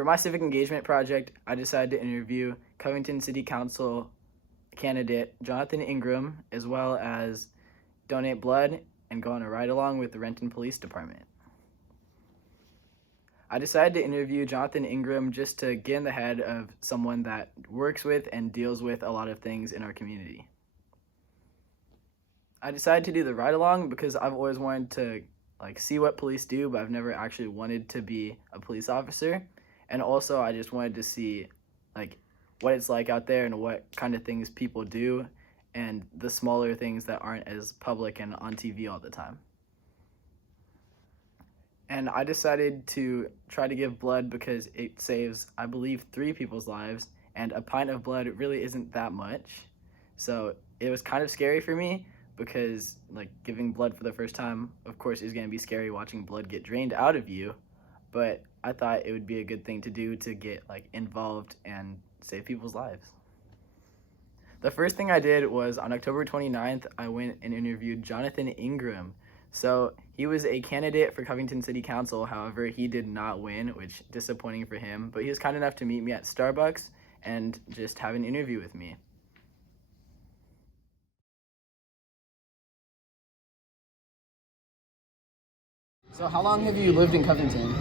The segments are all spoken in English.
For my civic engagement project, I decided to interview Covington City Council candidate Jonathan Ingram, as well as donate blood and go on a ride-along with the Renton Police Department. I decided to interview Jonathan Ingram just to get in the head of someone that works with and deals with a lot of things in our community. I decided to do the ride-along because I've always wanted to see what police do, but I've never actually wanted to be a police officer. And also I just wanted to see what it's like out there and what kind of things people do and the smaller things that aren't as public and on TV all the time. And I decided to try to give blood because it saves, I believe, 3 people's lives, and a pint of blood really isn't that much. So it was kind of scary for me because giving blood for the first time, of course, is going to be scary watching blood get drained out of you. But I thought it would be a good thing to do to get involved and save people's lives. The first thing I did was on October 29th, I went and interviewed Jonathan Ingram. So he was a candidate for Covington City Council. However, he did not win, which is disappointing for him. But he was kind enough to meet me at Starbucks and just have an interview with me. So how long have you lived in Covington?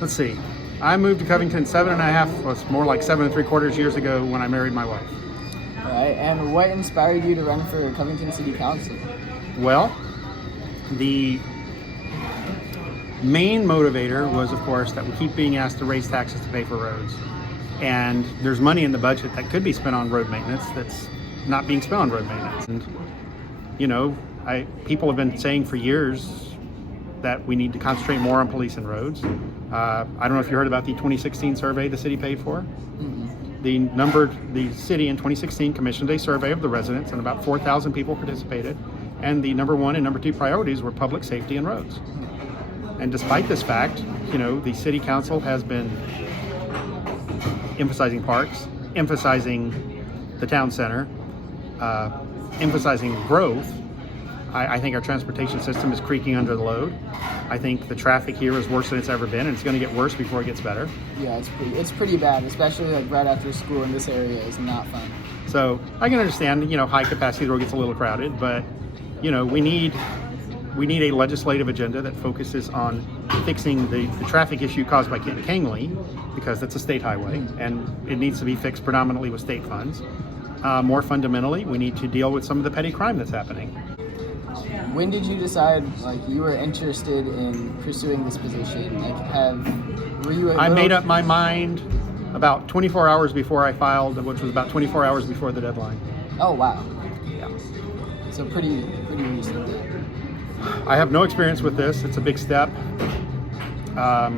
Let's see. I moved to Covington 7 3/4 years ago when I married my wife. All right, and what inspired you to run for Covington City Council? Well, the main motivator was, of course, that we keep being asked to raise taxes to pay for roads. And there's money in the budget that could be spent on road maintenance that's not being spent on road maintenance. And, people have been saying for years that we need to concentrate more on police and roads. I don't know if you heard about the 2016 survey the city paid for. The city in 2016 commissioned a survey of the residents, and about 4,000 people participated. And the number 1 and number 2 priorities were public safety and roads. And despite this fact, the city council has been emphasizing parks, emphasizing the town center, emphasizing growth. I think our transportation system is creaking under the load. I think the traffic here is worse than it's ever been, and it's going to get worse before it gets better. Yeah, it's pretty bad, especially right after school in this area is not fun. So I can understand, high capacity road gets a little crowded, but we need a legislative agenda that focuses on fixing the traffic issue caused by Kangley, because that's a state highway and it needs to be fixed predominantly with state funds. More fundamentally, we need to deal with some of the petty crime that's happening. When did you decide you were interested in pursuing this position? I made up my mind about 24 hours before I filed, which was about 24 hours before the deadline. Oh wow. Yeah. So pretty recent. I have no experience with this. It's a big step. I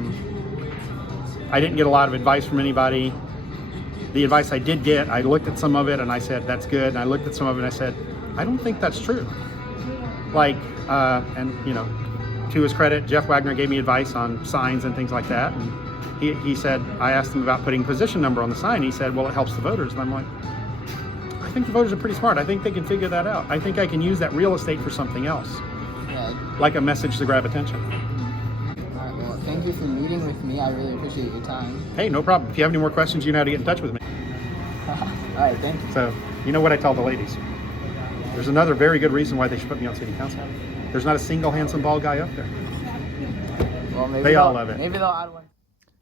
didn't get a lot of advice from anybody. The advice I did get, I looked at some of it and I said, that's good. And I looked at some of it and I said, I don't think that's true. To his credit, Jeff Wagner gave me advice on signs and things like that. And he said, I asked him about putting position number on the sign. He said, well, it helps the voters. And I'm like, I think the voters are pretty smart. I think they can figure that out. I think I can use that real estate for something else. Yeah. Like a message to grab attention. All right, well, thank you for meeting with me. I really appreciate your time. Hey, no problem. If you have any more questions, you know how to get in touch with me. All right, thank you. So, you know what I tell the ladies? There's another very good reason why they should put me on city council. There's not a single handsome bald guy up there. Well, maybe they all love it. Maybe they'll add one.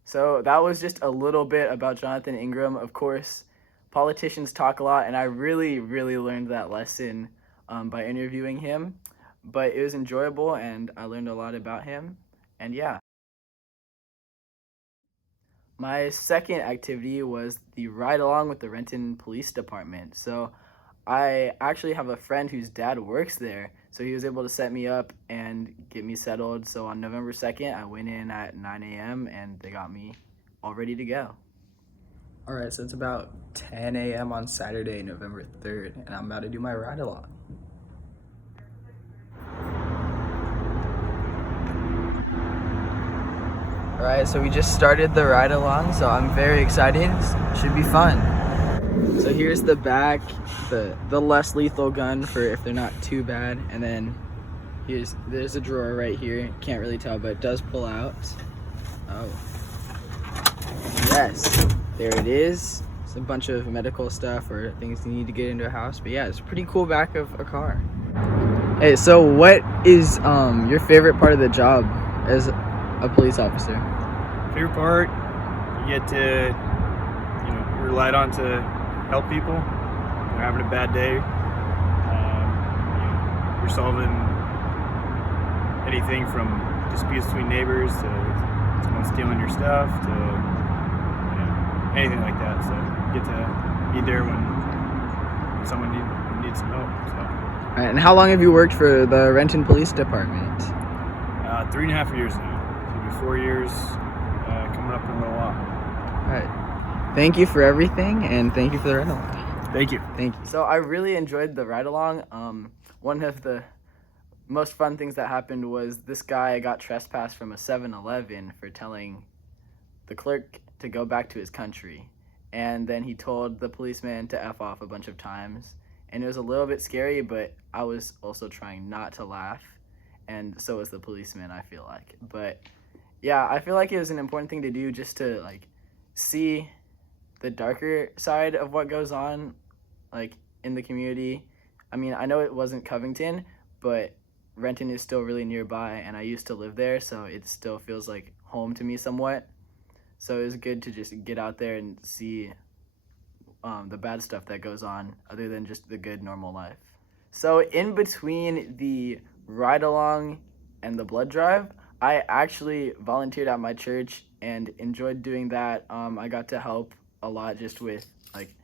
So that was just a little bit about Jonathan Ingram. Of course, politicians talk a lot, and I really, really learned that lesson by interviewing him. But it was enjoyable, and I learned a lot about him. And yeah. My second activity was the ride along with the Renton Police Department. So I actually have a friend whose dad works there, so he was able to set me up and get me settled. So on November 2nd, I went in at 9 a.m. and they got me all ready to go. All right, so it's about 10 a.m. on Saturday, November 3rd, and I'm about to do my ride along. All right, so we just started the ride along, so I'm very excited. Should be fun. So here's the back, the less lethal gun for if they're not too bad, and then there's a drawer right here. Can't really tell, but it does pull out. Oh, yes, there it is. It's a bunch of medical stuff or things you need to get into a house. But yeah, it's a pretty cool back of a car. Hey, so what is your favorite part of the job as a police officer? Favorite part, you get to, you're relied on to help people. They're having a bad day. You're solving anything from disputes between neighbors to someone stealing your stuff to anything like that. So you get to be there when someone needs some help. So. All right, and how long have you worked for the Renton Police Department? 3.5 years now. It'll be 4 years coming up in a little while. All right. Thank you for everything, and thank you for the ride along. Thank you. Thank you. So I really enjoyed the ride along. One of the most fun things that happened was this guy got trespassed from a 7-Eleven for telling the clerk to go back to his country. And then he told the policeman to F off a bunch of times. And it was a little bit scary, but I was also trying not to laugh. And so was the policeman, I feel like. But yeah, I feel like it was an important thing to do just to like see the darker side of what goes on like in the community. I mean, I know it wasn't Covington, but Renton is still really nearby, and I used to live there, so it still feels like home to me somewhat. So it was good to just get out there and see the bad stuff that goes on other than just the good normal life. So in between the ride along and the blood drive, I actually volunteered at my church and enjoyed doing that. I got to help a lot just with like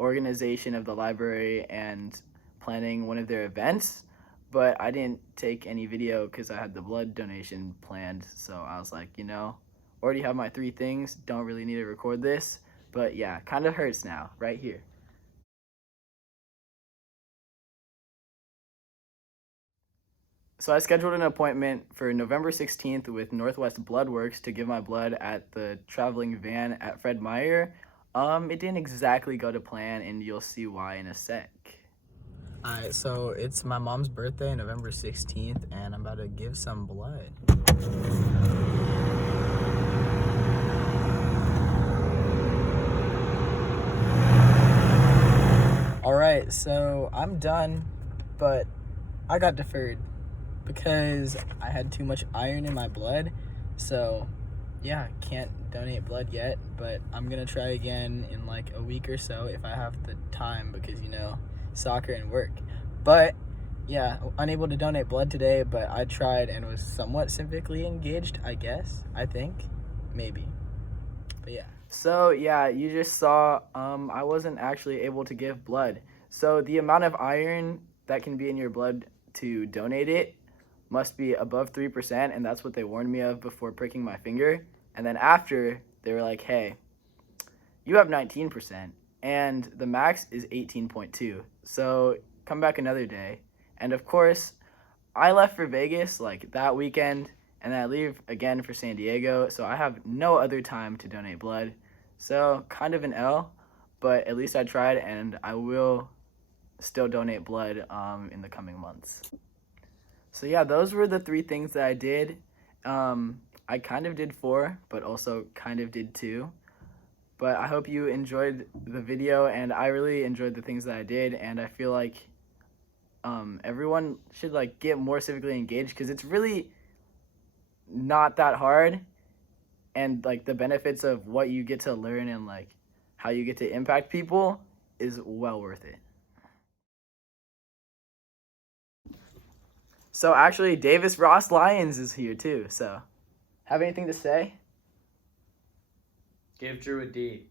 organization of the library and planning one of their events, but I didn't take any video because I had the blood donation planned. So I was like, already have my 3 things, don't really need to record this. But yeah, kind of hurts now, right here. So I scheduled an appointment for November 16th with Northwest Bloodworks to give my blood at the traveling van at Fred Meyer. It didn't exactly go to plan, and you'll see why in a sec. Alright, so it's my mom's birthday, November 16th, and I'm about to give some blood. Alright, so I'm done, but I got deferred because I had too much iron in my blood. So yeah, can't donate blood yet, but I'm gonna try again in like a week or so if I have the time, because soccer and work. But yeah, unable to donate blood today, but I tried and was somewhat civically engaged, I guess. I think, maybe. But yeah. So yeah, you just saw I wasn't actually able to give blood. So the amount of iron that can be in your blood to donate it must be above 3%, and that's what they warned me of before pricking my finger. And then after, they were like, hey, you have 19%, and the max is 18.2. So come back another day. And of course, I left for Vegas like that weekend, and then I leave again for San Diego, so I have no other time to donate blood. So kind of an L, but at least I tried, and I will still donate blood in the coming months. So yeah, those were the 3 things that I did. I kind of did 4, but also kind of did 2. But I hope you enjoyed the video, and I really enjoyed the things that I did, and I feel like everyone should like get more civically engaged, because it's really not that hard, and like the benefits of what you get to learn and like how you get to impact people is well worth it. So actually, Davis Ross Lyons is here too. So, have anything to say? Give Drew a D.